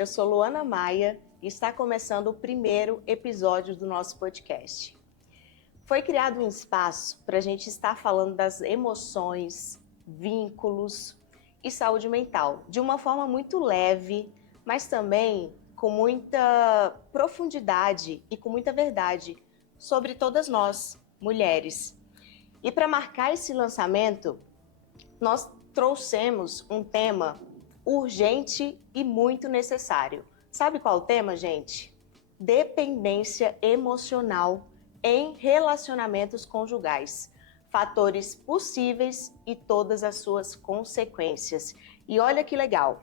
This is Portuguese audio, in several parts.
eu sou Luana Maia e está começando o primeiro episódio do nosso podcast. Foi criado um espaço para a gente estar falando das emoções, vínculos e saúde mental, de uma forma muito leve, mas também com muita profundidade e com muita verdade sobre todas nós, mulheres. E para marcar esse lançamento, nós trouxemos um tema urgente e muito necessário. Sabe qual é o tema, gente? Dependência emocional em relacionamentos conjugais. Fatores possíveis e todas as suas consequências. E olha que legal.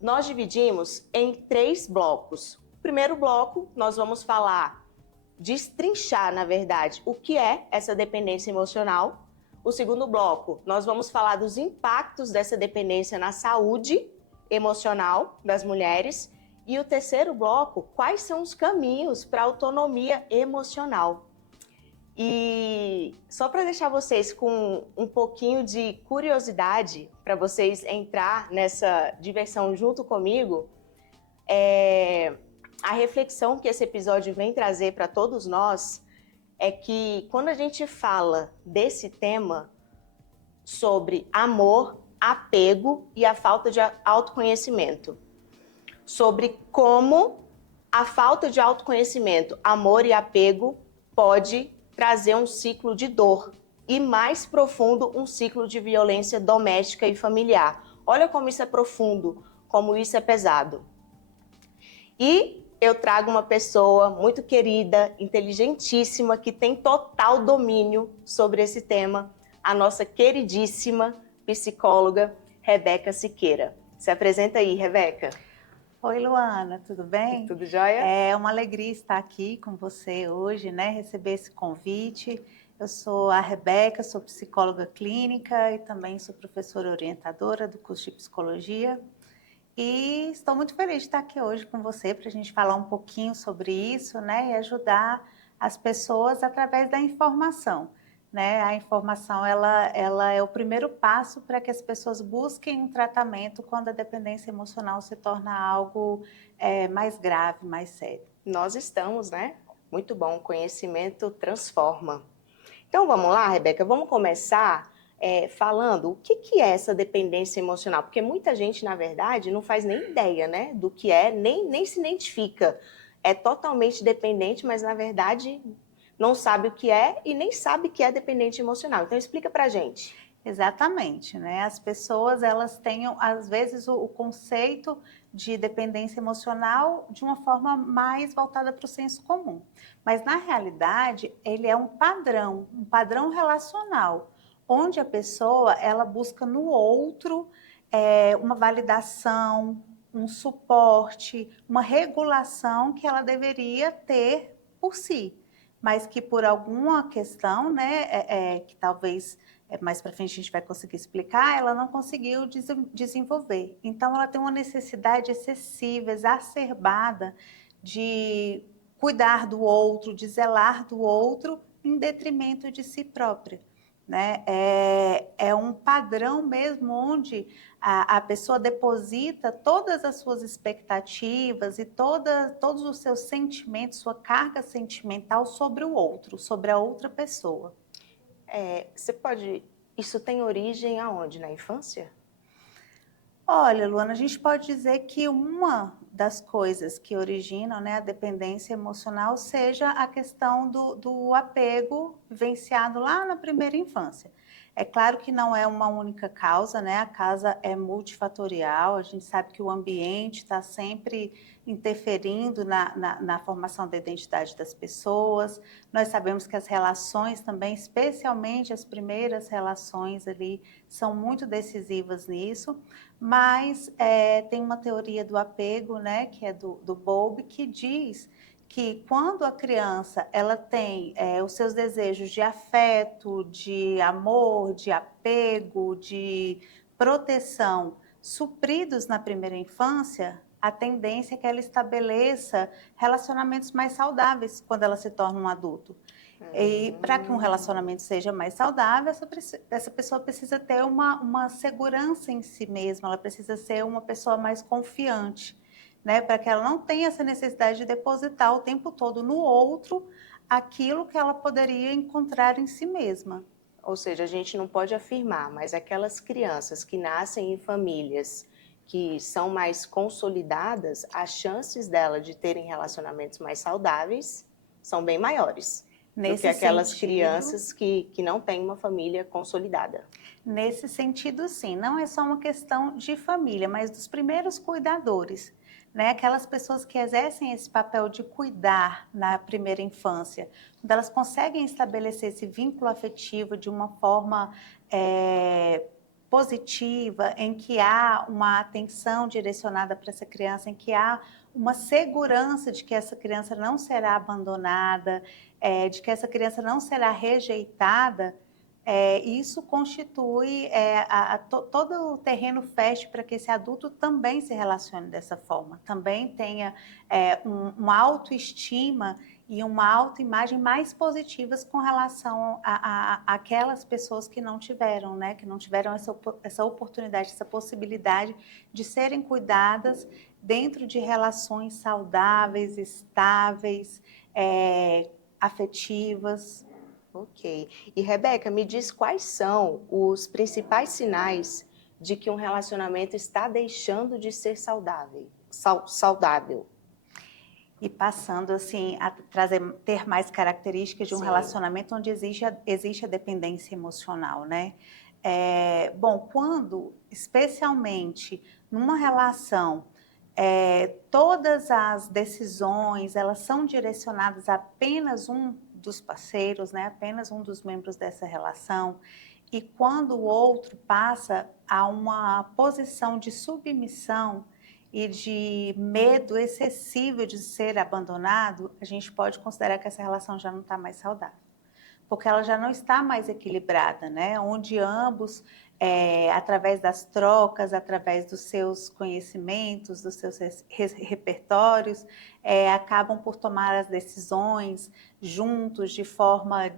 Nós dividimos em 3 blocos. O primeiro bloco, nós vamos falar, destrinchar, na verdade, o que é essa dependência emocional. O segundo bloco, nós vamos falar dos impactos dessa dependência na saúde emocional das mulheres. E o terceiro bloco, quais são os caminhos para a autonomia emocional. E só para deixar vocês com um pouquinho de curiosidade, para vocês entrar nessa diversão junto comigo, a reflexão que esse episódio vem trazer para todos nós é que quando a gente fala desse tema sobre amor, apego e a falta de autoconhecimento, sobre como a falta de autoconhecimento, amor e apego pode trazer um ciclo de dor e, mais profundo, um ciclo de violência doméstica e familiar. Olha como isso é profundo, como isso é pesado. E eu trago uma pessoa muito querida, inteligentíssima, que tem total domínio sobre esse tema, a nossa queridíssima psicóloga Rebeca Siqueira. Se apresenta aí, Rebeca. Oi, Luana, tudo bem? Tudo jóia? É uma alegria estar aqui com você hoje, né? Receber esse convite. Eu sou a Rebeca, sou psicóloga clínica e também sou professora orientadora do curso de psicologia. E estou muito feliz de estar aqui hoje com você para a gente falar um pouquinho sobre isso, né? E ajudar as pessoas através da informação. Né? A informação ela é o primeiro passo para que as pessoas busquem um tratamento quando a dependência emocional se torna algo mais grave, mais sério. Nós estamos, né? Muito bom, o conhecimento transforma. Então vamos lá, Rebeca, vamos começar falando o que é essa dependência emocional, porque muita gente, na verdade, não faz nem ideia, né, do que é, nem se identifica. É totalmente dependente, mas na verdade não sabe o que é e nem sabe que é dependente emocional. Então explica pra gente. Exatamente, né? As pessoas elas têm às vezes o conceito de dependência emocional de uma forma mais voltada para o senso comum, mas na realidade ele é um padrão relacional, onde a pessoa ela busca no outro uma validação, um suporte, uma regulação que ela deveria ter por si, mas que por alguma questão, né, que talvez mais para frente a gente vai conseguir explicar, ela não conseguiu desenvolver. Então, ela tem uma necessidade excessiva, exacerbada de cuidar do outro, de zelar do outro, em detrimento de si própria. Né? É um padrão mesmo onde a pessoa deposita todas as suas expectativas e todos os seus sentimentos, sua carga sentimental sobre o outro, sobre a outra pessoa. Isso tem origem aonde? Na infância? Olha, Luana, a gente pode dizer que uma das coisas que originam, né, a dependência emocional seja a questão do apego vivenciado lá na primeira infância. É claro que não é uma única causa, né? A causa é multifatorial, a gente sabe que o ambiente está sempre interferindo na formação da identidade das pessoas. Nós sabemos que as relações também, especialmente as primeiras relações ali, são muito decisivas nisso, mas tem uma teoria do apego, né, que é do Bowlby, que diz que quando a criança ela tem os seus desejos de afeto, de amor, de apego, de proteção supridos na primeira infância, a tendência é que ela estabeleça relacionamentos mais saudáveis quando ela se torna um adulto. E para que um relacionamento seja mais saudável, essa pessoa precisa ter uma segurança em si mesma, ela precisa ser uma pessoa mais confiante. né? Para que ela não tenha essa necessidade de depositar o tempo todo no outro aquilo que ela poderia encontrar em si mesma. Ou seja, a gente não pode afirmar, mas aquelas crianças que nascem em famílias que são mais consolidadas, as chances dela de terem relacionamentos mais saudáveis são bem maiores do que Nesse aquelas sentido, crianças que não têm uma família consolidada. Nesse sentido, sim, não é só uma questão de família, mas dos primeiros cuidadores, né? Aquelas pessoas que exercem esse papel de cuidar na primeira infância, quando elas conseguem estabelecer esse vínculo afetivo de uma forma positiva, em que há uma atenção direcionada para essa criança, em que há uma segurança de que essa criança não será abandonada, de que essa criança não será rejeitada. Isso constitui todo o terreno fértil para que esse adulto também se relacione dessa forma, também tenha uma autoestima e uma autoimagem mais positivas com relação a aquelas pessoas que não tiveram, né, que não tiveram essa oportunidade, essa possibilidade de serem cuidadas dentro de relações saudáveis, estáveis, afetivas. Ok. E Rebeca, me diz quais são os principais sinais de que um relacionamento está deixando de ser saudável. E passando assim a ter mais características de um Sim. relacionamento onde existe a dependência emocional, né? Bom, quando, especialmente numa relação, todas as decisões elas são direcionadas a apenas um dos parceiros, né? Apenas um dos membros dessa relação. E quando o outro passa a uma posição de submissão e de medo excessivo de ser abandonado, a gente pode considerar que essa relação já não está mais saudável, porque ela já não está mais equilibrada, né? Onde ambos, através das trocas, através dos seus conhecimentos, dos seus repertórios, acabam por tomar as decisões juntos, de forma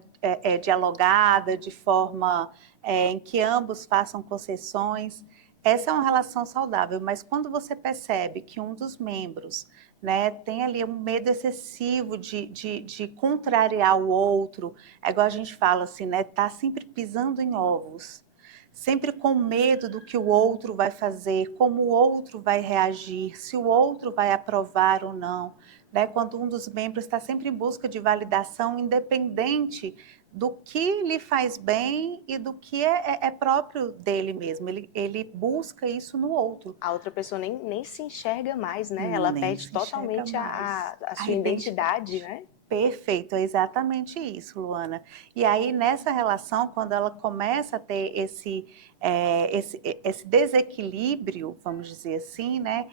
dialogada, de forma em que ambos façam concessões. Essa é uma relação saudável, mas quando você percebe que um dos membros, né, tem ali um medo excessivo de contrariar o outro, é igual a gente fala assim, né, tá sempre pisando em ovos, sempre com medo do que o outro vai fazer, como o outro vai reagir, se o outro vai aprovar ou não, né, quando um dos membros está sempre em busca de validação independente do que lhe faz bem e do que é próprio dele mesmo. Ele busca isso no outro. A outra pessoa nem se enxerga mais, né? Ela Nem perde se totalmente enxerga mais. a sua identidade, né? Perfeito, é exatamente isso, Luana. E aí, nessa relação, quando ela começa a ter esse desequilíbrio, vamos dizer assim, né?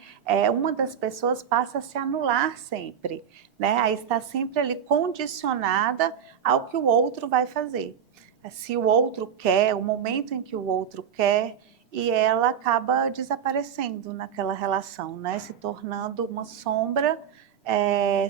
Uma das pessoas passa a se anular sempre, né? Aí está sempre ali condicionada ao que o outro vai fazer. Se o outro quer, o momento em que o outro quer, e ela acaba desaparecendo naquela relação, né? Se tornando uma sombra,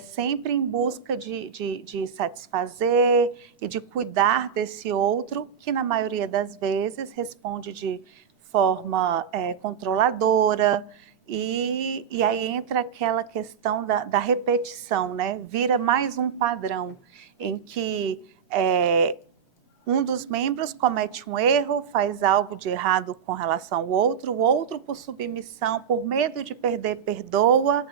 sempre em busca de satisfazer e de cuidar desse outro, que na maioria das vezes responde de forma controladora, e aí entra aquela questão da repetição, né? Vira mais um padrão em que um dos membros comete um erro, faz algo de errado com relação ao outro, o outro, por submissão, por medo de perder, perdoa,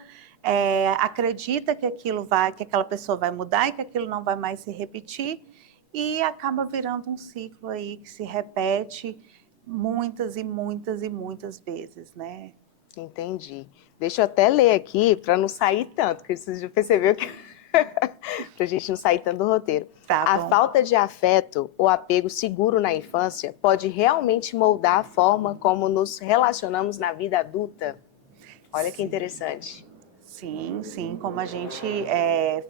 acredita que que aquela pessoa vai mudar e que aquilo não vai mais se repetir, e acaba virando um ciclo aí que se repete muitas e muitas e muitas vezes, né? Entendi. Deixa eu até ler aqui para não sair tanto, porque você já percebeu que para a gente não sair tanto do roteiro. Tá A bom. falta de afeto ou apego seguro na infância pode realmente moldar a forma como nos relacionamos na vida adulta? Olha que interessante. Sim, sim, como a gente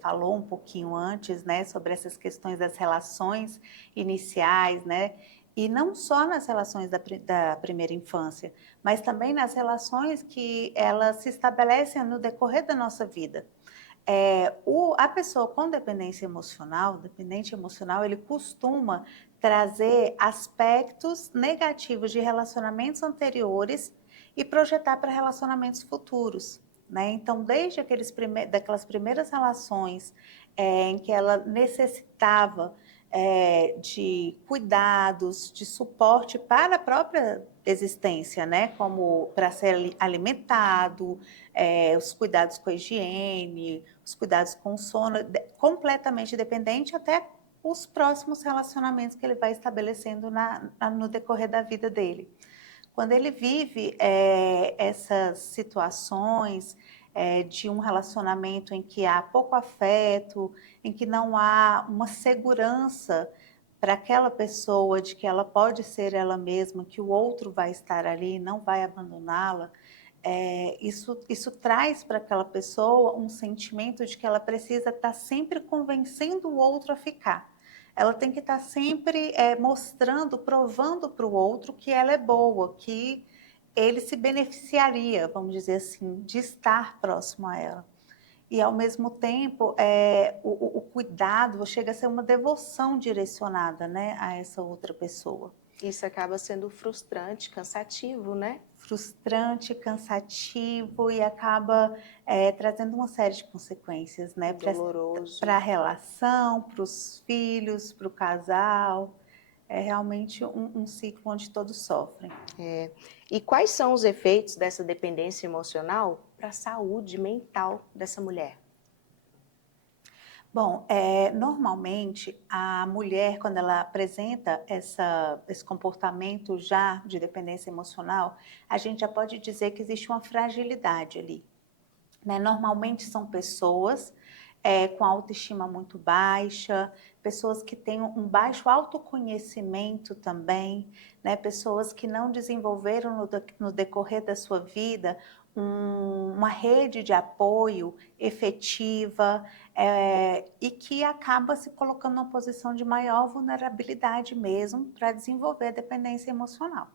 falou um pouquinho antes, né, sobre essas questões das relações iniciais, né, e não só nas relações da primeira infância, mas também nas relações que elas se estabelecem no decorrer da nossa vida. A pessoa com dependente emocional, ele costuma trazer aspectos negativos de relacionamentos anteriores e projetar para relacionamentos futuros. né? Então, desde daquelas primeiras relações em que ela necessitava de cuidados, de suporte para a própria existência, né? Como para ser alimentado, os cuidados com a higiene, os cuidados com o sono, completamente dependente até os próximos relacionamentos que ele vai estabelecendo no decorrer da vida dele. Quando ele vive essas situações de um relacionamento em que há pouco afeto, em que não há uma segurança para aquela pessoa de que ela pode ser ela mesma, que o outro vai estar ali, não vai abandoná-la, isso traz para aquela pessoa um sentimento de que ela precisa estar sempre convencendo o outro a ficar. Ela tem que estar sempre mostrando, provando para o outro que ela é boa, que ele se beneficiaria, vamos dizer assim, de estar próximo a ela. E, ao mesmo tempo, o cuidado chega a ser uma devoção direcionada, né, a essa outra pessoa. Isso acaba sendo frustrante, cansativo, né? Frustrante, cansativo e acaba trazendo uma série de consequências, né? Doloroso. Para a relação, para os filhos, para o casal. É realmente um ciclo onde todos sofrem. E quais são os efeitos dessa dependência emocional para a saúde mental dessa mulher? Bom, normalmente a mulher, quando ela apresenta esse comportamento já de dependência emocional, a gente já pode dizer que existe uma fragilidade ali, né? Normalmente são pessoas com autoestima muito baixa, pessoas que têm um baixo autoconhecimento também, né? Pessoas que não desenvolveram no decorrer da sua vida uma rede de apoio efetiva e que acaba se colocando numa posição de maior vulnerabilidade mesmo para desenvolver a dependência emocional.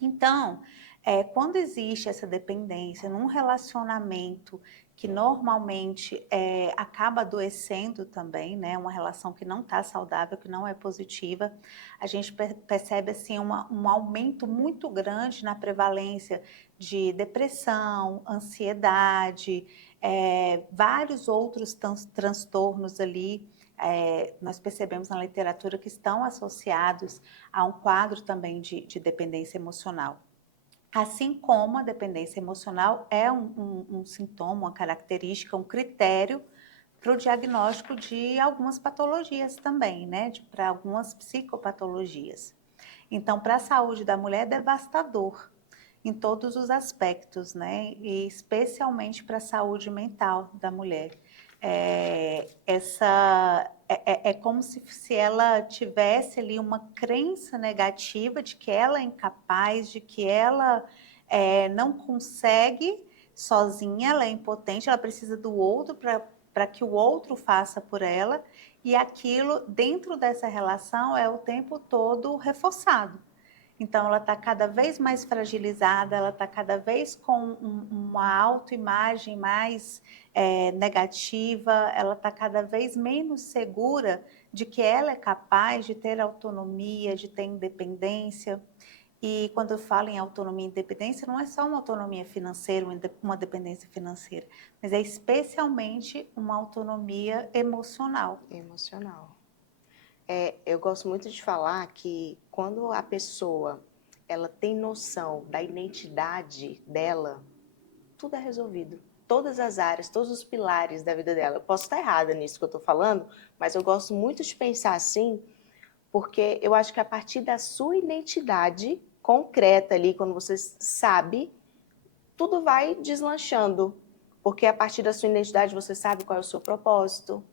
Então, quando existe essa dependência num relacionamento que normalmente acaba adoecendo também, né, uma relação que não está saudável, que não é positiva, a gente percebe assim um aumento muito grande na prevalência de depressão, ansiedade, vários outros transtornos ali. Nós percebemos na literatura que estão associados a um quadro também de dependência emocional. Assim como a dependência emocional é um sintoma, uma característica, um critério para o diagnóstico de algumas patologias também, né? Para algumas psicopatologias. Então, para a saúde da mulher é devastador em todos os aspectos, né? E especialmente para a saúde mental da mulher. É como se ela tivesse ali uma crença negativa de que ela é incapaz, de que ela não consegue sozinha, ela é impotente, ela precisa do outro para que o outro faça por ela, e aquilo dentro dessa relação é o tempo todo reforçado. Então, ela está cada vez mais fragilizada, ela está cada vez com uma autoimagem mais negativa, ela está cada vez menos segura de que ela é capaz de ter autonomia, de ter independência. E quando eu falo em autonomia e independência, não é só uma autonomia financeira, uma dependência financeira, mas é especialmente uma autonomia emocional. Emocional. Eu gosto muito de falar que quando a pessoa ela tem noção da identidade dela, tudo é resolvido. Todas as áreas, todos os pilares da vida dela. Eu posso estar errada nisso que eu estou falando, mas eu gosto muito de pensar assim, porque eu acho que a partir da sua identidade concreta ali, quando você sabe, tudo vai deslanchando. Porque a partir da sua identidade você sabe qual é o seu propósito.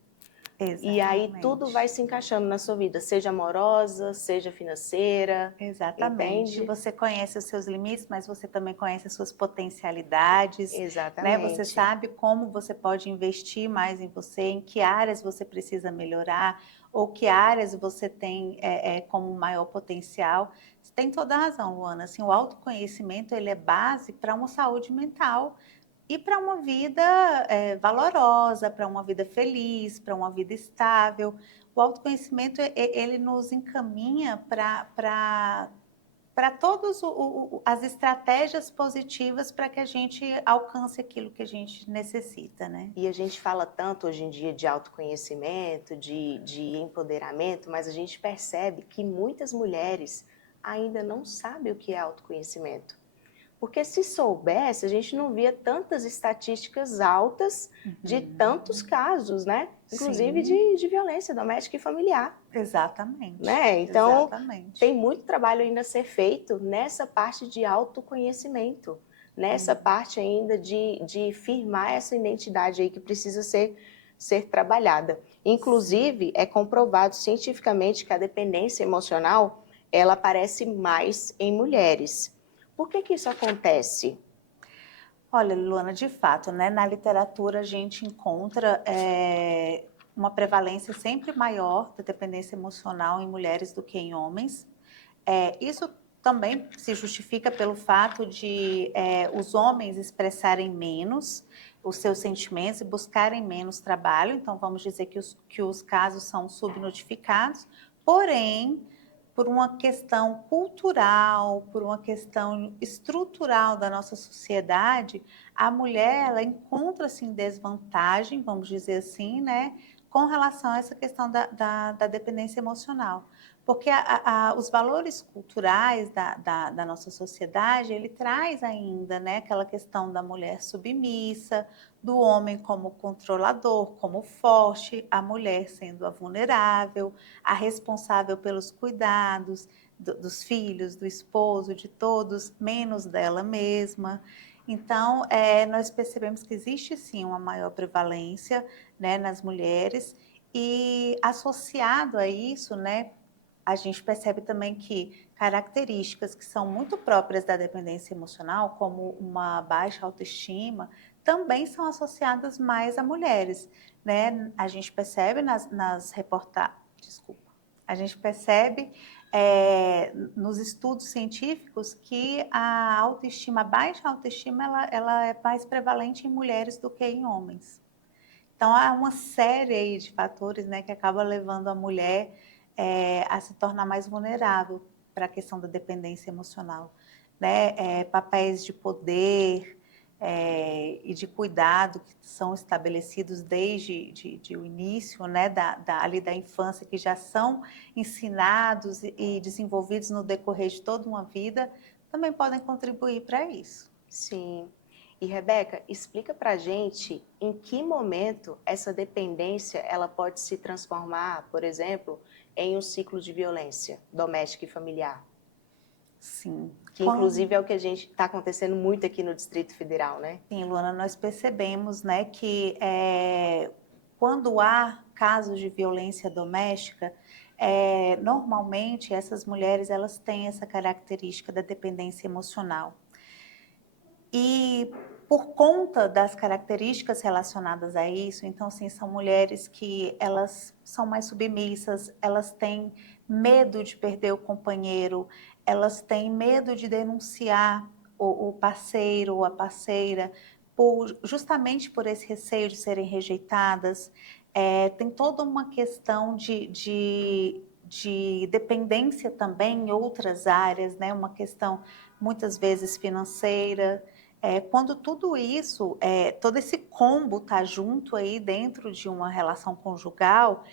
Exatamente. E aí tudo vai se encaixando na sua vida, seja amorosa, seja financeira. Exatamente. Entende? Você conhece os seus limites, mas você também conhece as suas potencialidades. Exatamente. Né? Você sabe como você pode investir mais em você, em que áreas você precisa melhorar, ou que áreas você tem como maior potencial. Você tem toda a razão, Luana. Assim, o autoconhecimento ele é base para uma saúde mental e para uma vida valorosa, para uma vida feliz, para uma vida estável. O autoconhecimento, ele nos encaminha para para todas as estratégias positivas para que a gente alcance aquilo que a gente necessita, né? E a gente fala tanto hoje em dia de autoconhecimento, de empoderamento, mas a gente percebe que muitas mulheres ainda não sabem o que é autoconhecimento. Porque se soubesse, a gente não via tantas estatísticas altas de tantos casos, né? Inclusive de violência doméstica e familiar. Exatamente. Né? Então, exatamente. Tem muito trabalho ainda a ser feito nessa parte de autoconhecimento, nessa parte ainda de firmar essa identidade aí que precisa ser trabalhada. Inclusive, é comprovado cientificamente que a dependência emocional, ela aparece mais em mulheres. Por que isso acontece? Olha, Luana, de fato, né, na literatura a gente encontra uma prevalência sempre maior da dependência emocional em mulheres do que em homens. Isso também se justifica pelo fato de os homens expressarem menos os seus sentimentos e buscarem menos trabalho, então vamos dizer que os casos são subnotificados, porém, por uma questão cultural, por uma questão estrutural da nossa sociedade, a mulher ela encontra-se em desvantagem, vamos dizer assim, né, com relação a essa questão da dependência emocional. Porque os valores culturais da nossa sociedade, ele traz ainda, né, aquela questão da mulher submissa, do homem como controlador, como forte, a mulher sendo a vulnerável, a responsável pelos cuidados dos filhos, do esposo, de todos, menos dela mesma. Então, nós percebemos que existe sim uma maior prevalência, né, nas mulheres, e associado a isso, né, a gente percebe também que características que são muito próprias da dependência emocional, como uma baixa autoestima, também são associadas mais a mulheres, né? A gente percebe nas reportagens, desculpa, a gente percebe nos estudos científicos que a autoestima, a baixa autoestima, ela é mais prevalente em mulheres do que em homens. Então, há uma série aí de fatores, né, que acaba levando a mulher a se tornar mais vulnerável para a questão da dependência emocional, né? Papéis de poder e de cuidado que são estabelecidos desde o início, né, ali da infância, que já são ensinados e desenvolvidos no decorrer de toda uma vida, também podem contribuir para isso. Sim. E Rebeca, explica pra gente em que momento essa dependência ela pode se transformar, por exemplo, em um ciclo de violência doméstica e familiar. Sim. Que inclusive é o que a gente está acontecendo muito aqui no Distrito Federal, né? Sim, Luana, nós percebemos, né, que quando há casos de violência doméstica, normalmente essas mulheres elas têm essa característica da dependência emocional. E por conta das características relacionadas a isso, então, assim, são mulheres que elas são mais submissas, elas têm medo de perder o companheiro, elas têm medo de denunciar o parceiro ou a parceira, justamente por esse receio de serem rejeitadas. Tem toda uma questão de dependência também em outras áreas, né? Uma questão muitas vezes financeira. Quando tudo isso, todo esse combo está junto aí dentro de uma relação conjugal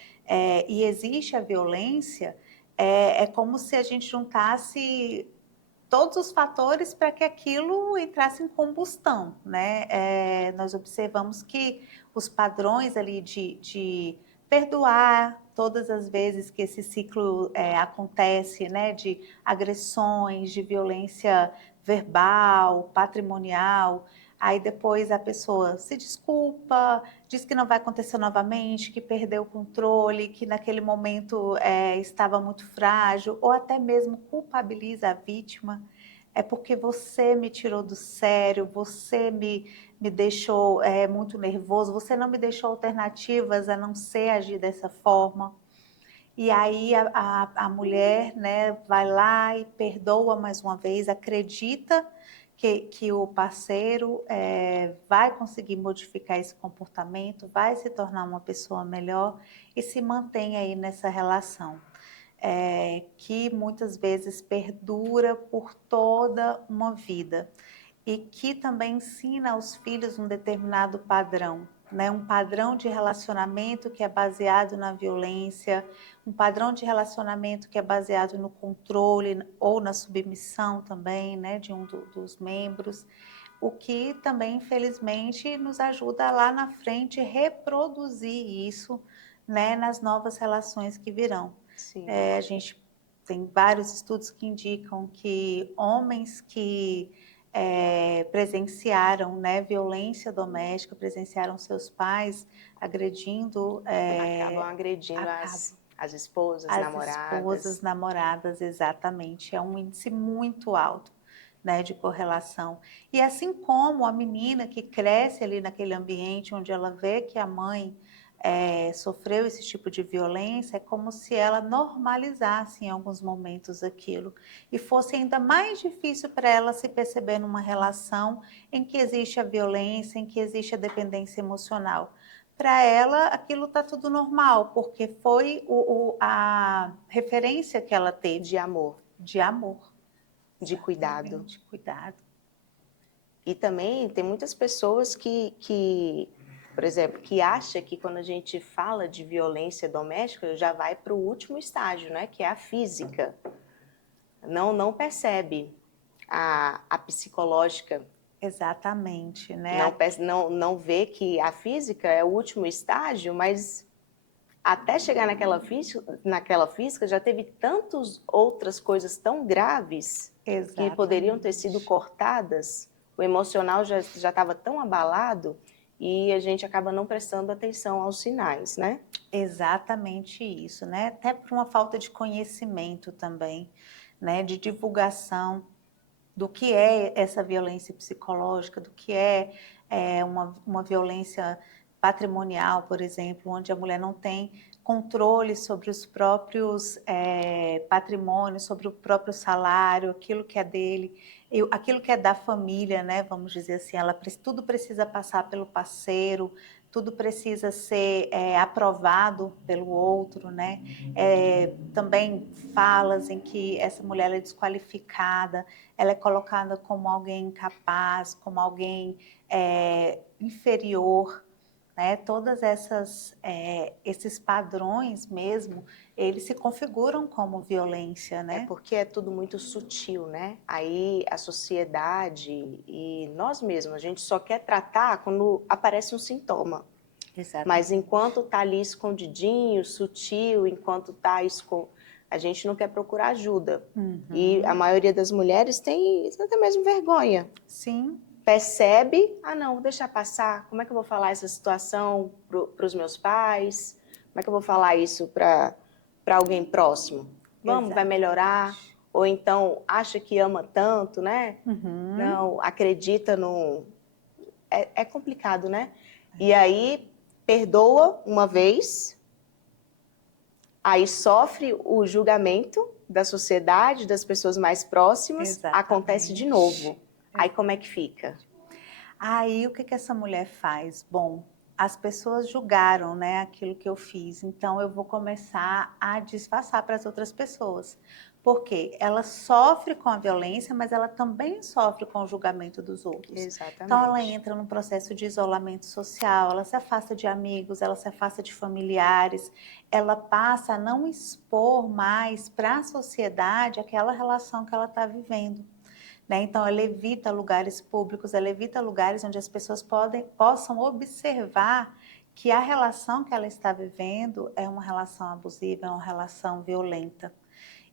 e existe a violência, é como se a gente juntasse todos os fatores para que aquilo entrasse em combustão, né? Nós observamos que os padrões ali de perdoar todas as vezes que esse ciclo acontece, né? De agressões, de violência verbal, patrimonial, aí depois a pessoa se desculpa, diz que não vai acontecer novamente, que perdeu o controle, que naquele momento estava muito frágil, ou até mesmo culpabiliza a vítima. É porque você me tirou do sério, você me deixou muito nervoso, você não me deixou alternativas a não ser agir dessa forma. E aí a mulher, né, vai lá e perdoa mais uma vez, acredita que o parceiro vai conseguir modificar esse comportamento, vai se tornar uma pessoa melhor e se mantém aí nessa relação. que muitas vezes perdura por toda uma vida e que também ensina aos filhos um determinado padrão, né? Um padrão de relacionamento que é baseado na violência, um padrão de relacionamento que é baseado no controle ou na submissão também, né, de dos membros, o que também, infelizmente, nos ajuda lá na frente reproduzir isso, né, nas novas relações que virão. Sim. A gente tem vários estudos que indicam que homens que presenciaram, né, violência doméstica, presenciaram seus pais agredindo, Acabam agredindo acabam as esposas, as esposas, namoradas. namoradas, exatamente. É um índice muito alto, né, de correlação. E assim como a menina que cresce ali naquele ambiente onde ela vê que a mãe sofreu esse tipo de violência, é como se ela normalizasse em alguns momentos aquilo e fosse ainda mais difícil para ela se perceber numa relação em que existe a violência, em que existe a dependência emocional. Para ela, aquilo está tudo normal, porque foi a referência que ela teve De amor, de amor, de cuidado. exatamente, cuidado. E também tem muitas pessoas por exemplo, que acham que quando a gente fala de violência doméstica, já vai para o último estágio, né? Que é a física. Não percebe a psicológica. Exatamente, né? Não vê que a física é o último estágio, mas até chegar naquela física já teve tantas outras coisas tão graves que poderiam ter sido cortadas. O emocional já estava tão abalado e a gente acaba não prestando atenção aos sinais, né? Exatamente isso, né? Até por uma falta de conhecimento também, né? De divulgação do que é essa violência psicológica, do que uma violência patrimonial, por exemplo, onde a mulher não tem controle sobre os próprios patrimônios, sobre o próprio salário, aquilo que é dele, aquilo que é da família, né? Vamos dizer assim, tudo precisa passar pelo parceiro, tudo precisa ser aprovado pelo outro, né? Também falas em que essa mulher é desqualificada, ela é colocada como alguém incapaz, como alguém inferior, né? Todas esses padrões mesmo, eles se configuram como violência, né? É porque é tudo muito sutil, né? Aí a sociedade e nós mesmos, a gente só quer tratar quando aparece um sintoma. Exatamente. Mas enquanto está ali escondidinho, sutil, enquanto está a gente não quer procurar ajuda. Uhum. E a maioria das mulheres tem até mesmo vergonha. Sim. Percebe, não, vou deixar passar. Como é que eu vou falar essa situação para os meus pais? Como é que eu vou falar isso para alguém próximo? Vamos, vai melhorar. Ou então acha que ama tanto, né? Uhum. Não, acredita no... É complicado, né? E aí perdoa uma vez, aí sofre o julgamento da sociedade, das pessoas mais próximas, Exatamente. acontece de novo. Aí como é que fica? Aí o que essa mulher faz? Bom, as pessoas julgaram, né, aquilo que eu fiz, então eu vou começar a disfarçar para as outras pessoas. Porque ela sofre com a violência, mas ela também sofre com o julgamento dos outros. Exatamente. Então ela entra num processo de isolamento social, ela se afasta de amigos, ela se afasta de familiares, ela passa a não expor mais para a sociedade aquela relação que ela está vivendo. Né? Então, ela evita lugares públicos, ela evita lugares onde as pessoas possam observar que a relação que ela está vivendo é uma relação abusiva, é uma relação violenta.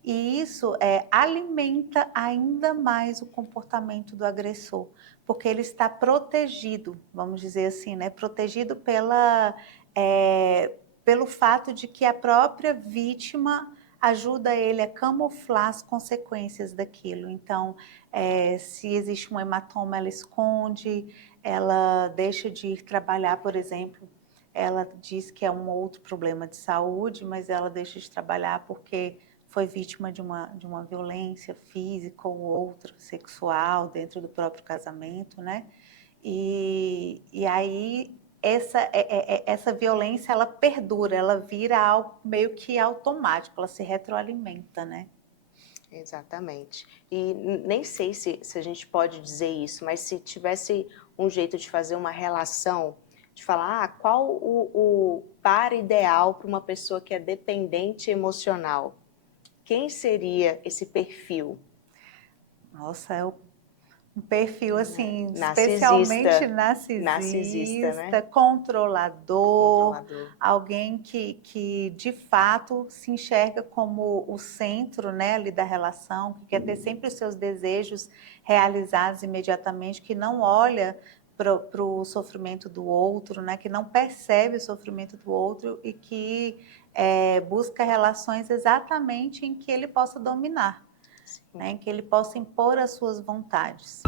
E isso alimenta ainda mais o comportamento do agressor, porque ele está protegido, vamos dizer assim, né? Protegido pelo fato de que a própria vítima ajuda ele a camuflar as consequências daquilo. Então, se existe um hematoma, ela esconde, ela deixa de ir trabalhar, por exemplo. Ela diz que é um outro problema de saúde, mas ela deixa de trabalhar porque foi vítima de uma violência física ou outra, sexual, dentro do próprio casamento, né? E aí essa violência, ela perdura, ela vira algo meio que automático, ela se retroalimenta, né? Exatamente. E nem sei se a gente pode dizer isso, mas se tivesse um jeito de fazer uma relação, de falar, qual o par ideal para uma pessoa que é dependente emocional? Quem seria esse perfil? Nossa, é um perfil assim, especialmente Narcisista. Narcisista, né? controlador, Controlador. alguém que de fato se enxerga como o centro, né, ali da relação, que quer ter sempre os seus desejos realizados imediatamente, que não olha para o sofrimento do outro, né, que não percebe o sofrimento do outro e que busca relações exatamente em que ele possa dominar, Sim. né, em que ele possa impor as suas vontades.